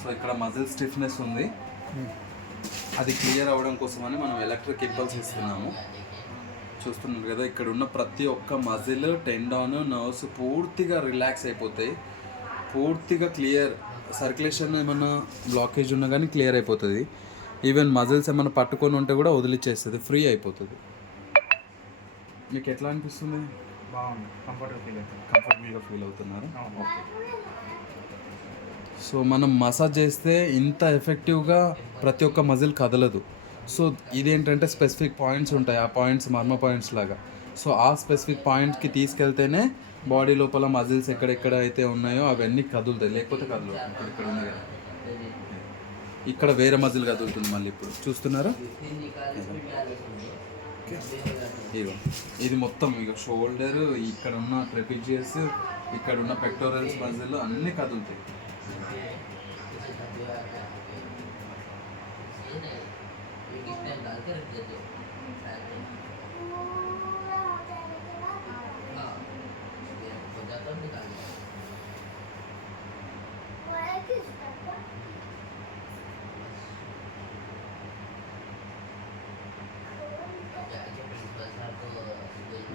So ఇక్కడ muscle stiffness ఉంది, అది క్లియర్ అవ్వడం కోసమని మనం ఎలక్ట్రిక్ ఇంపల్స్ ఇస్తున్నాము. చూస్తున్నారు కదా, ఇక్కడ ఉన్న ప్రతి ఒక్క మజిల్, టెండాన్, నర్వ్స్ పూర్తిగా రిలాక్స్ అయిపోతాయి, పూర్తిగా క్లియర్. సర్క్యులేషన్ ఏమన్నా బ్లాకేజ్ ఉన్నా కానీ క్లియర్ అయిపోతుంది. ఈవెన్ మజిల్స్ ఏమైనా పట్టుకొని ఉంటే కూడా వదిలిచ్చేస్తుంది, ఫ్రీ అయిపోతుంది. మీకు ఎట్లా అనిపిస్తుంది? బాగుంది, కంఫర్టబుల్గా ఫీల్ అవుతున్నారు. ఓకే. సో మనం మసాజ్ చేస్తే ఇంత ఎఫెక్టివ్గా ప్రతి ఒక్క మజిల్ కదలదు. సో ఇదేంటంటే స్పెసిఫిక్ పాయింట్స్ ఉంటాయి, ఆ పాయింట్స్ మర్మ పాయింట్స్ లాగా. సో ఆ స్పెసిఫిక్ పాయింట్కి తీసుకెళ్తేనే బాడీ లోపల మజిల్స్ ఎక్కడెక్కడ అయితే ఉన్నాయో అవన్నీ కదులుతాయి, లేకపోతే కదలవు. ఇప్పుడు ఇక్కడ ఉంది కదా, ఇక్కడ వేరే మజిల్ కదులుతుంది మళ్ళీ. ఇప్పుడు చూస్తున్నారా, ఇగో ఇది మొత్తం ఇక షోల్డర్, ఇక్కడ ఉన్న ట్రెపిజియస్, ఇక్కడ ఉన్న పెక్టోరల్స్ మజిల్ అన్నీ కదులుతాయి.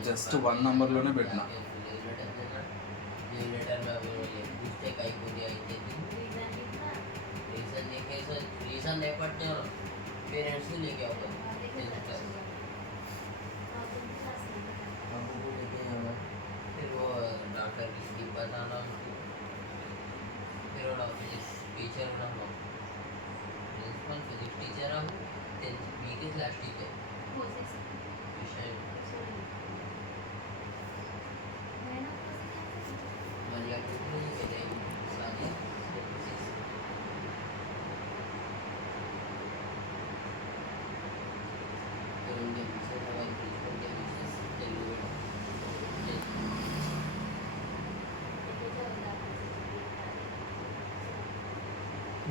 జస్ట్ 1 నంబర్లోనే పెట్టినా.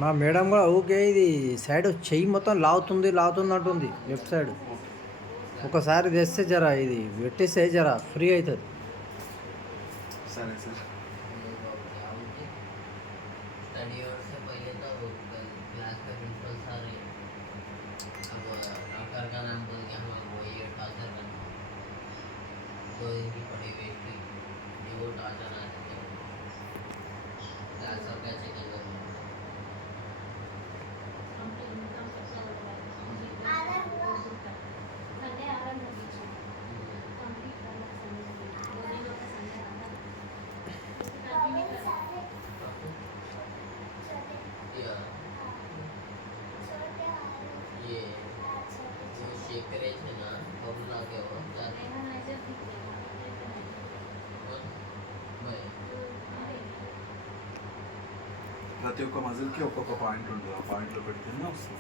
మా మేడం కూడా ఓకే, ఇది సైడ్ చెయ్యి మొత్తం లాగుతుంది అంటుంది, లెఫ్ట్ సైడ్. ఒకసారి తెస్తే జర ఇది పెట్టేస్తే జర ఫ్రీ అవుతుంది. సరే సార్. ప్రతి ఒక్క మజిల్కి ఒక్కొక్క పాయింట్ ఉంటుంది, ఆ పాయింట్లో పెడితేనే వస్తుంది.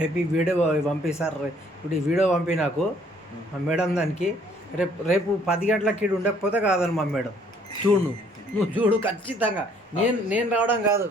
రేపు ఈ వీడియో పంపిస్తారు. ఇప్పుడు ఈ వీడియో పంపి నాకు మా మేడం దానికి రేపు 10 గంటలకి ఇక్కడ ఉండకపోతే కాదని మా మేడం. చూడు నువ్వు చూడు ఖచ్చితంగా, నేను రావడం కాదు,